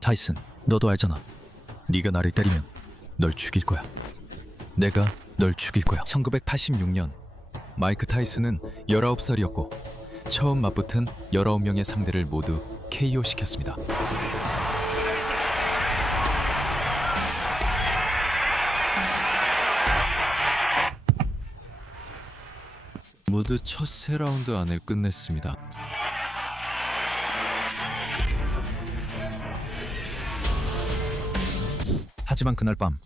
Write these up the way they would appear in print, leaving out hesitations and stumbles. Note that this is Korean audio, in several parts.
타이슨, 너도 알잖아. 네가 나를 때리면 널 죽일 거야. 내가 널 죽일 거야. 1986년 마이크 타이슨은 19살이었고 처음 맞붙은 19명의 상대를 모두 KO 시켰습니다. 모두 첫 세 라운드 안에 끝냈습니다. 하지만 그날 밤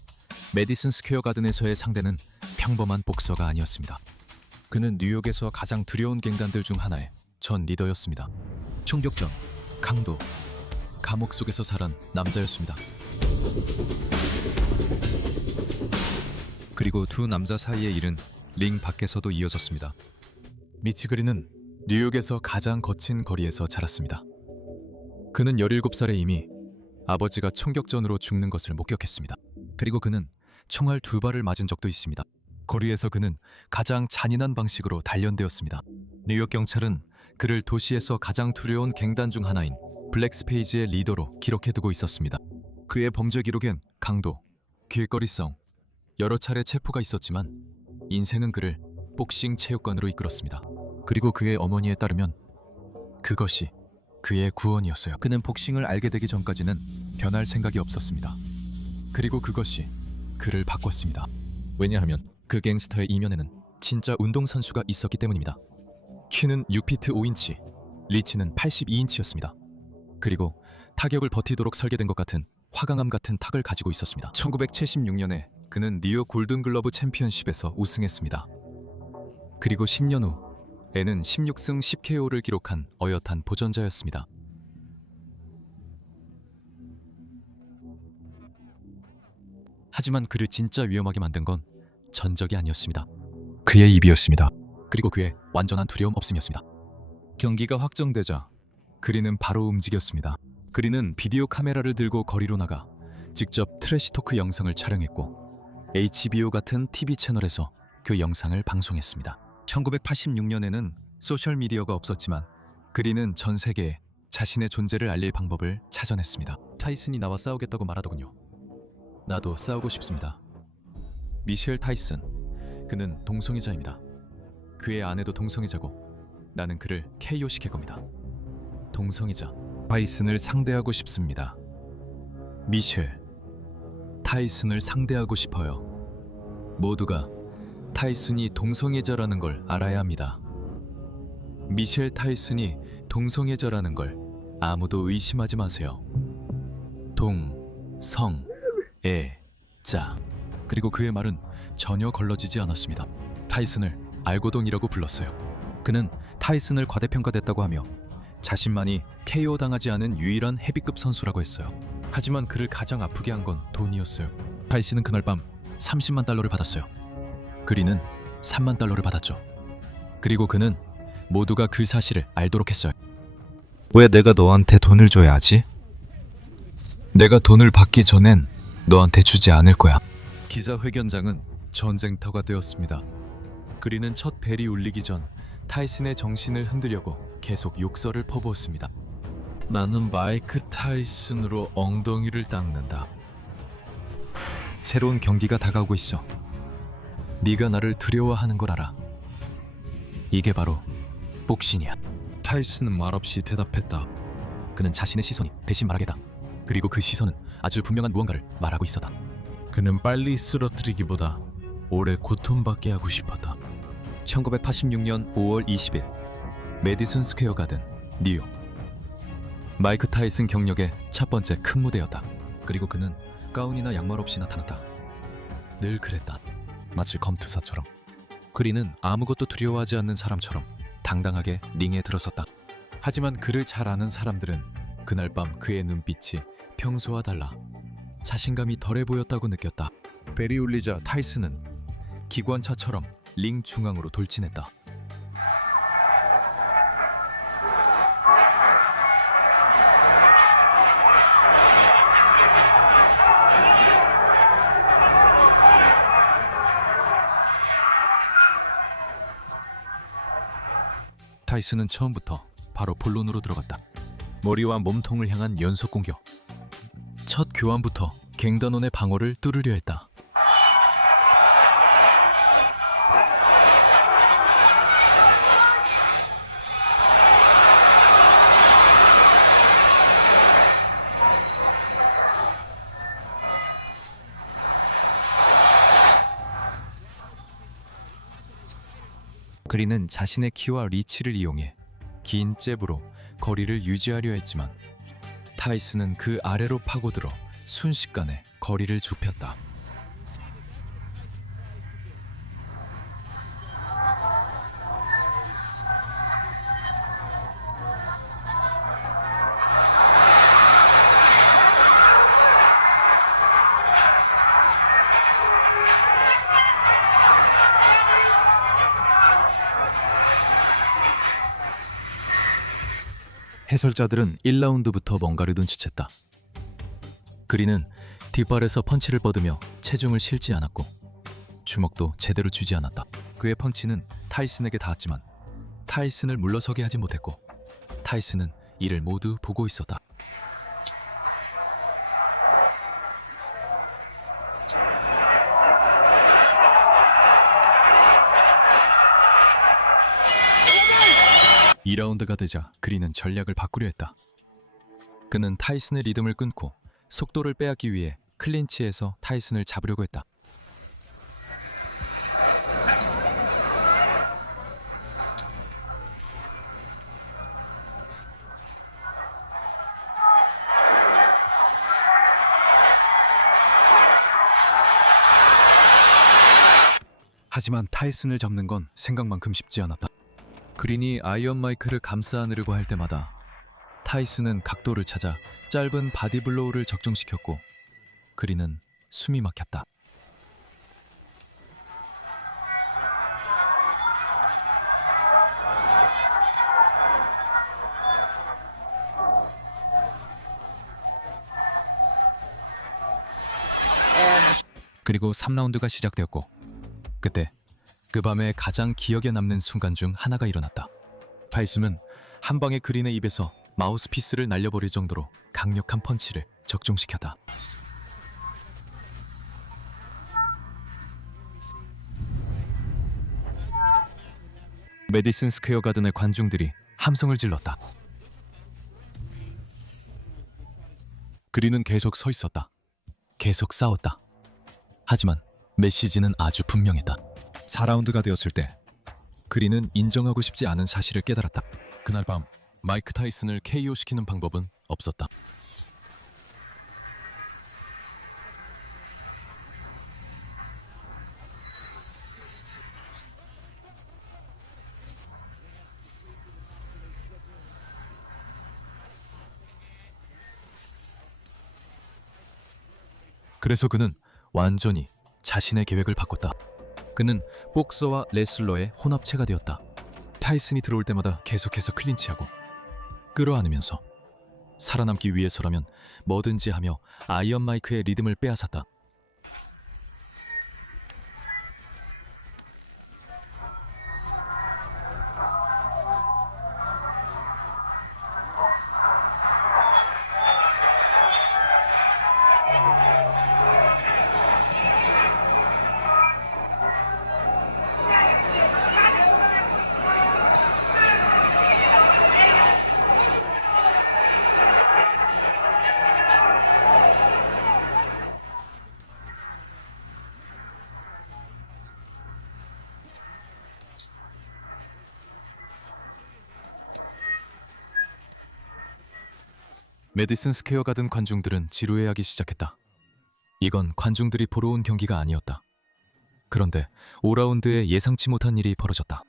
메디슨 스퀘어 가든에서의 상대는 평범한 복서가 아니었습니다. 그는 뉴욕에서 가장 두려운 갱단들 중 하나의 전 리더였습니다. 총격전, 강도, 감옥 속에서 살아난 남자였습니다. 그리고 두 남자 사이의 일은 링 밖에서도 이어졌습니다. 미치 그린은 뉴욕에서 가장 거친 거리에서 자랐습니다. 그는 17살에 이미 아버지가 총격전으로 죽는 것을 목격했습니다. 그리고 그는 총알 2발을 맞은 적도 있습니다. 거리에서 그는 가장 잔인한 방식으로 단련되었습니다. 뉴욕 경찰은 그를 도시에서 가장 두려운 갱단 중 하나인 블랙스페이지의 리더로 기록해두고 있었습니다. 그의 범죄 기록엔 강도, 길거리성, 여러 차례 체포가 있었지만 인생은 그를 복싱 체육관으로 이끌었습니다. 그리고 그의 어머니에 따르면 그것이 그의 구원이었어요. 그는 복싱을 알게 되기 전까지는 변할 생각이 없었습니다. 그리고 그것이 그를 바꿨습니다. 왜냐하면 그 갱스터의 이면에는 진짜 운동선수가 있었기 때문입니다. 키는 6피트 5인치, 리치는 82인치였습니다. 그리고 타격을 버티도록 설계된 것 같은 화강암 같은 탁을 가지고 있었습니다. 1976년에 그는 뉴욕 골든글러브 챔피언십에서 우승했습니다. 그리고 10년 후 애는 16승 10KO를 기록한 어엿한 보전자였습니다. 하지만 그를 진짜 위험하게 만든 건 전적이 아니었습니다. 그의 입이었습니다. 그리고 그의 완전한 두려움 없음이었습니다. 경기가 확정되자 그린은 바로 움직였습니다. 그린은 비디오 카메라를 들고 거리로 나가 직접 트래시 토크 영상을 촬영했고 HBO 같은 TV 채널에서 그 영상을 방송했습니다. 1986년에는 소셜미디어가 없었지만 그린은 전 세계에 자신의 존재를 알릴 방법을 찾아냈습니다. 타이슨이 나와 싸우겠다고 말하더군요. 나도 싸우고 싶습니다. 미셸 타이슨, 그는 동성애자입니다. 그의 아내도 동성애자고 나는 그를 KO 시킬 겁니다. 동성애자 타이슨을 상대하고 싶습니다. 미셸 타이슨을 상대하고 싶어요. 모두가 타이슨이 동성애자라는 걸 알아야 합니다. 미셸 타이슨이 동성애자라는 걸 아무도 의심하지 마세요. 자. 그리고 그의 말은 전혀 걸러지지 않았습니다. 타이슨을 알고돈이라고 불렀어요. 그는 타이슨을 과대평가됐다고 하며 자신만이 KO 당하지 않은 유일한 헤비급 선수라고 했어요. 하지만 그를 가장 아프게 한 건 돈이었어요. 타이슨은 그날 밤 30만 달러를 받았어요. 그린은 3만 달러를 받았죠. 그리고 그는 모두가 그 사실을 알도록 했어요. 왜 내가 너한테 돈을 줘야 하지? 내가 돈을 받기 전엔 너한테 주지 않을 거야. 기자회견장은 전쟁터가 되었습니다. 그린은 첫 벨이 울리기 전 타이슨의 정신을 흔들려고 계속 욕설을 퍼부었습니다. 나는 마이크 타이슨으로 엉덩이를 닦는다. 새로운 경기가 다가오고 있어. 네가 나를 두려워하는 걸 알아. 이게 바로 복싱이야. 타이슨은 말없이 대답했다. 그는 자신의 시선이 대신 말하겠다. 그리고 그 시선은 아주 분명한 무언가를 말하고 있었다. 그는 빨리 쓰러뜨리기보다 오래 고통받게 하고 싶었다. 1986년 5월 20일 메디슨 스퀘어 가든, 뉴욕. 마이크 타이슨 경력의 첫 번째 큰 무대였다. 그리고 그는 가운이나 양말 없이 나타났다. 늘 그랬다. 마치 검투사처럼. 그린은 아무것도 두려워하지 않는 사람처럼 당당하게 링에 들어섰다. 하지만 그를 잘 아는 사람들은 그날 밤 그의 눈빛이 평소와 달라 자신감이 덜해 보였다고 느꼈다. 벨이 울리자 타이슨은 기관차처럼 링 중앙으로 돌진했다. 타이슨은 처음부터 바로 본론으로 들어갔다. 머리와 몸통을 향한 연속 공격. 첫 교환부터 갱단원의 방어를 뚫으려 했다. 그린은 자신의 키와 리치를 이용해 긴 잽으로 거리를 유지하려 했지만 타이슨은 그 아래로 파고들어 순식간에 거리를 좁혔다. 해설자들은 1라운드부터 뭔가를 눈치챘다. 그린은 뒷발에서 펀치를 뻗으며 체중을 실지 않았고 주먹도 제대로 주지 않았다. 그의 펀치는 타이슨에게 닿았지만 타이슨을 물러서게 하지 못했고 타이슨은 이를 모두 보고 있었다. (2라운드가) 되자 그린은 전략을 바꾸려 했다. 그는 타이슨의 리듬을 끊고 속도를 빼앗기 위해 클린치에서 타이슨을 잡으려고 했다. 하지만 타이슨을 잡는 건 생각만큼 쉽지 않았다. 그린이 아이언 마이크를 감싸 안으려고 할 때마다 타이슨은 각도를 찾아 짧은 바디블로우를 적중시켰고 그린은 숨이 막혔다. 그리고 3라운드가 시작되었고 그때 그 밤에 가장 기억에 남는 순간 중 하나가 일어났다. 타이슨은 한 방에 그린의 입에서 마우스피스를 날려버릴 정도로 강력한 펀치를 적중시켰다. 메디슨 스퀘어 가든의 관중들이 함성을 질렀다. 그린은 계속 서 있었다. 계속 싸웠다. 하지만 메시지는 아주 분명했다. 4라운드가 되었을 때 그린은 인정하고 싶지 않은 사실을 깨달았다. 그날 밤 마이크 타이슨을 KO시키는 방법은 없었다. 그래서 그는 완전히 자신의 계획을 바꿨다. 그는 복서와 레슬러의 혼합체가 되었다. 타이슨이 들어올 때마다 계속해서 클린치하고 끌어안으면서 살아남기 위해서라면 뭐든지 하며 아이언 마이크의 리듬을 빼앗았다. 메디슨 스퀘어 가든 관중들은 지루해하기 시작했다. 이건 관중들이 보러 온 경기가 아니었다. 그런데 5라운드에 예상치 못한 일이 벌어졌다.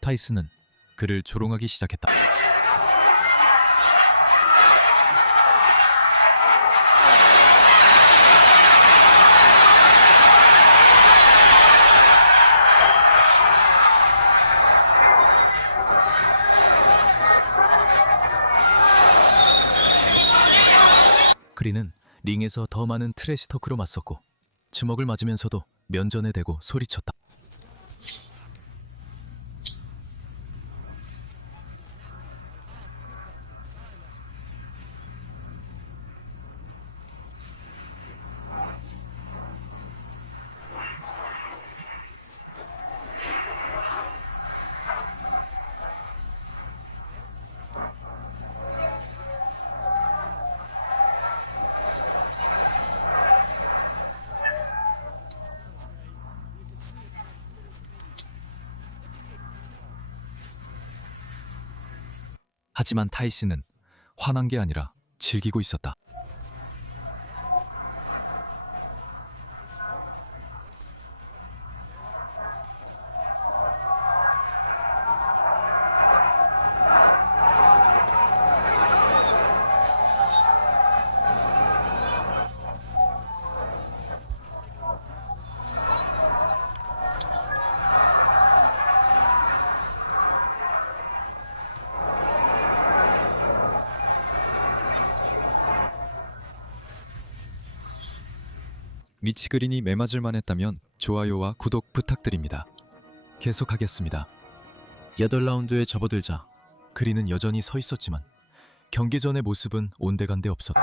타이슨은 그를 조롱하기 시작했다. 그린은 링에서 더 많은 트래시 토크로 맞섰고 주먹을 맞으면서도 면전에 대고 소리쳤다. 하지만 타이슨은 화난 게 아니라 즐기고 있었다. 미치 그린이 매맞을 만했다면 좋아요와 구독 부탁드립니다. 계속하겠습니다. 8라운드에 접어들자 그린은 여전히 서 있었지만 경기 전의 모습은 온데간데 없었다.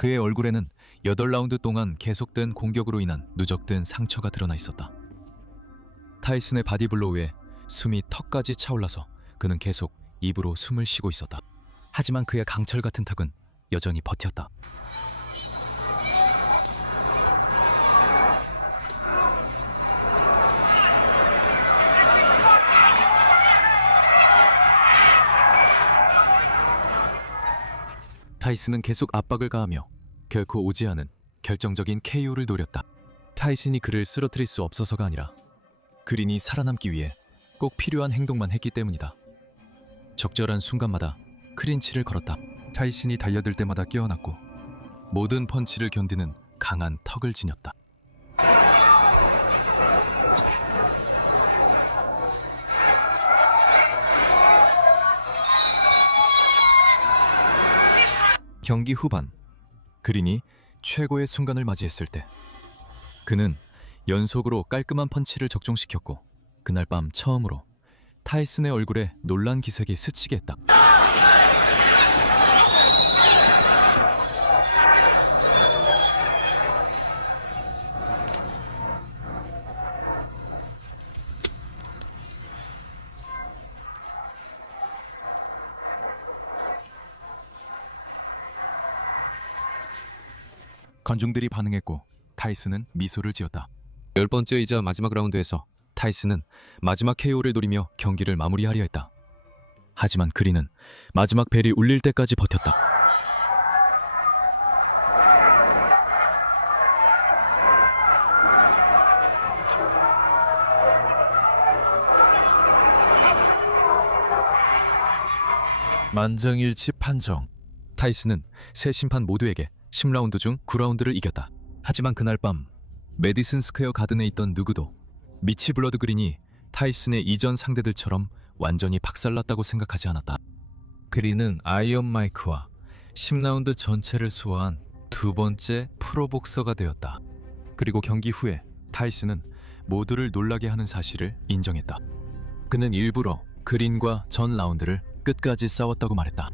그의 얼굴에는 8라운드 동안 계속된 공격으로 인한 누적된 상처가 드러나 있었다. 타이슨의 바디블로우에 숨이 턱까지 차올라서 그는 계속 입으로 숨을 쉬고 있었다. 하지만 그의 강철 같은 턱은 여전히 버텼다. 타이슨은 계속 압박을 가하며 결코 오지 않은 결정적인 KO를 노렸다. 타이슨이 그를 쓰러뜨릴 수 없어서가 아니라 그린이 살아남기 위해 꼭 필요한 행동만 했기 때문이다. 적절한 순간마다 클린치를 걸었다. 타이슨이 달려들 때마다 깨어났고 모든 펀치를 견디는 강한 턱을 지녔다. 경기 후반, 그린이 최고의 순간을 맞이했을 때 그는 연속으로 깔끔한 펀치를 적중시켰고 그날 밤 처음으로 타이슨의 얼굴에 놀란 기색이 스치게 했다. 관중들이 반응했고 타이슨은 미소를 지었다. 10번째이자 마지막 라운드에서 타이슨은 마지막 KO를 노리며 경기를 마무리하려 했다. 하지만 그린은 마지막 벨이 울릴 때까지 버텼다. 만장일치 판정. 타이슨은 세 심판 모두에게 10라운드 중 9라운드를 이겼다. 하지만 그날 밤 메디슨 스퀘어 가든에 있던 누구도 미치 블러드 그린이 타이슨의 이전 상대들처럼 완전히 박살났다고 생각하지 않았다. 그린은 아이언 마이크와 10라운드 전체를 소화한 두 번째 프로복서가 되었다. 그리고 경기 후에 타이슨은 모두를 놀라게 하는 사실을 인정했다. 그는 일부러 그린과 전 라운드를 끝까지 싸웠다고 말했다.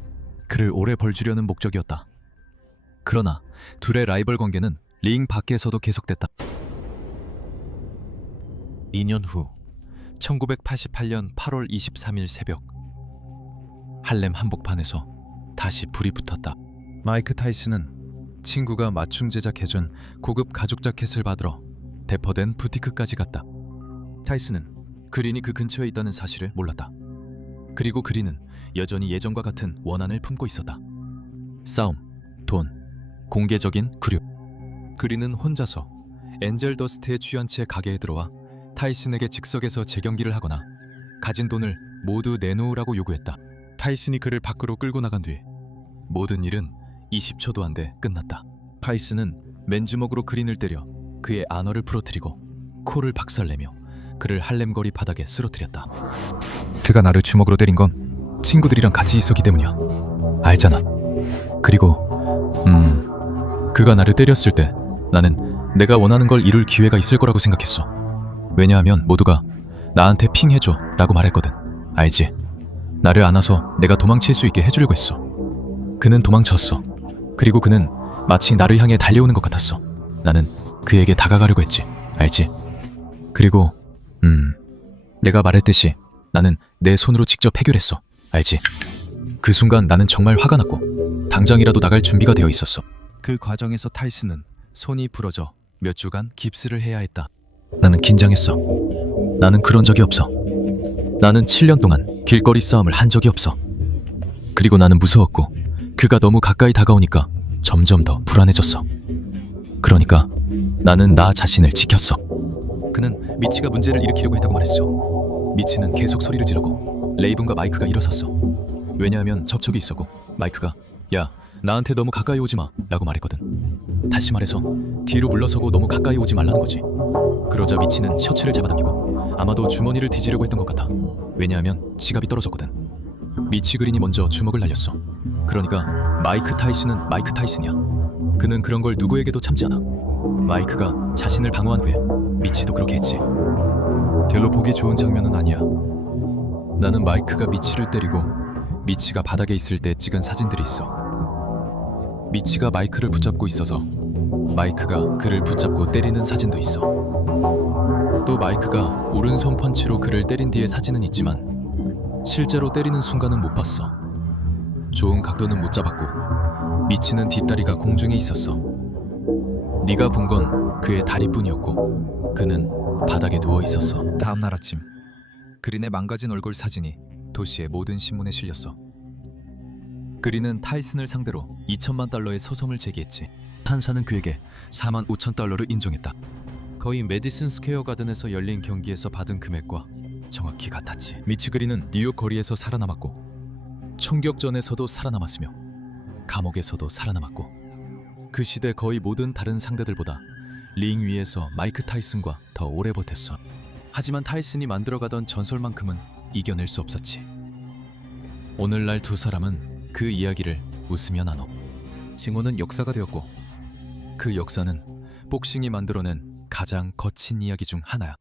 그를 오래 벌주려는 목적이었다. 그러나 둘의 라이벌 관계는 링 밖에서도 계속됐다. 2년 후 1988년 8월 23일 새벽 할렘 한복판에서 다시 불이 붙었다. 마이크 타이슨은 친구가 맞춤 제작해준 고급 가죽 자켓을 받으러 대포된 부티크까지 갔다. 타이슨은 그린이 그 근처에 있다는 사실을 몰랐다. 그리고 그린은 여전히 예전과 같은 원한을 품고 있었다. 싸움, 돈, 공개적인 구류. 그린은 혼자서 엔젤 더스트에 취한 채 가게에 들어와 타이슨에게 즉석에서 재경기를 하거나 가진 돈을 모두 내놓으라고 요구했다. 타이슨이 그를 밖으로 끌고 나간 뒤 모든 일은 20초도 안 돼 끝났다. 타이슨은 맨주먹으로 그린을 때려 그의 안어를 부러뜨리고 코를 박살내며 그를 할렘 거리 바닥에 쓰러뜨렸다. 그가 나를 주먹으로 때린 건 친구들이랑 같이 있었기 때문이야. 알잖아. 그리고 그가 나를 때렸을 때 나는 내가 원하는 걸 이룰 기회가 있을 거라고 생각했어. 왜냐하면 모두가 나한테 핑 해줘 라고 말했거든. 알지? 나를 안아서 내가 도망칠 수 있게 해주려고 했어. 그는 도망쳤어. 그리고 그는 마치 나를 향해 달려오는 것 같았어. 나는 그에게 다가가려고 했지. 알지? 그리고 내가 말했듯이 나는 내 손으로 직접 해결했어. 알지? 그 순간 나는 정말 화가 났고 당장이라도 나갈 준비가 되어 있었어. 그 과정에서 타이슨은 손이 부러져 몇 주간 깁스를 해야 했다. 나는 긴장했어. 나는 그런 적이 없어. 나는 7년 동안 길거리 싸움을 한 적이 없어. 그리고 나는 무서웠고 그가 너무 가까이 다가오니까 점점 더 불안해졌어. 그러니까 나는 나 자신을 지켰어. 그는 미치가 문제를 일으키려고 했다고 말했어. 미치는 계속 소리를 지르고 레이븐과 마이크가 일어섰어. 왜냐하면 접촉이 있었고 마이크가 야 나한테 너무 가까이 오지 마 라고 말했거든. 다시 말해서 뒤로 물러서고 너무 가까이 오지 말라는 거지. 그러자 미치는 셔츠를 잡아당기고 아마도 주머니를 뒤지려고 했던 것 같아. 왜냐하면 지갑이 떨어졌거든. 미치 그린이 먼저 주먹을 날렸어. 그러니까 마이크 타이슨은 마이크 타이슨이야. 그는 그런 걸 누구에게도 참지 않아. 마이크가 자신을 방어한 후에 미치도 그렇게 했지. 별로 보기 좋은 장면은 아니야. 나는 마이크가 미치를 때리고 미치가 바닥에 있을 때 찍은 사진들이 있어. 미치가 마이크를 붙잡고 있어서 마이크가 그를 붙잡고 때리는 사진도 있어. 또 마이크가 오른손 펀치로 그를 때린 뒤의 사진은 있지만 실제로 때리는 순간은 못 봤어. 좋은 각도는 못 잡았고 미치는 뒷다리가 공중에 있었어. 네가 본 건 그의 다리뿐이었고 그는 바닥에 누워 있었어. 다음 날 아침 그린의 망가진 얼굴 사진이 도시의 모든 신문에 실렸어. 그린은 타이슨을 상대로 2천만 달러의 소송을 제기했지. 판사는 그에게 4만 5천 달러를 인정했다. 거의 메디슨 스퀘어 가든에서 열린 경기에서 받은 금액과 정확히 같았지. 미치 그린은 뉴욕 거리에서 살아남았고 총격전에서도 살아남았으며 감옥에서도 살아남았고 그 시대 거의 모든 다른 상대들보다 링 위에서 마이크 타이슨과 더 오래 버텼어. 하지만 타이슨이 만들어가던 전설만큼은 이겨낼 수 없었지. 오늘날 두 사람은 그 이야기를 웃으며 나눠. 징후는 역사가 되었고 그 역사는 복싱이 만들어낸 가장 거친 이야기 중 하나야.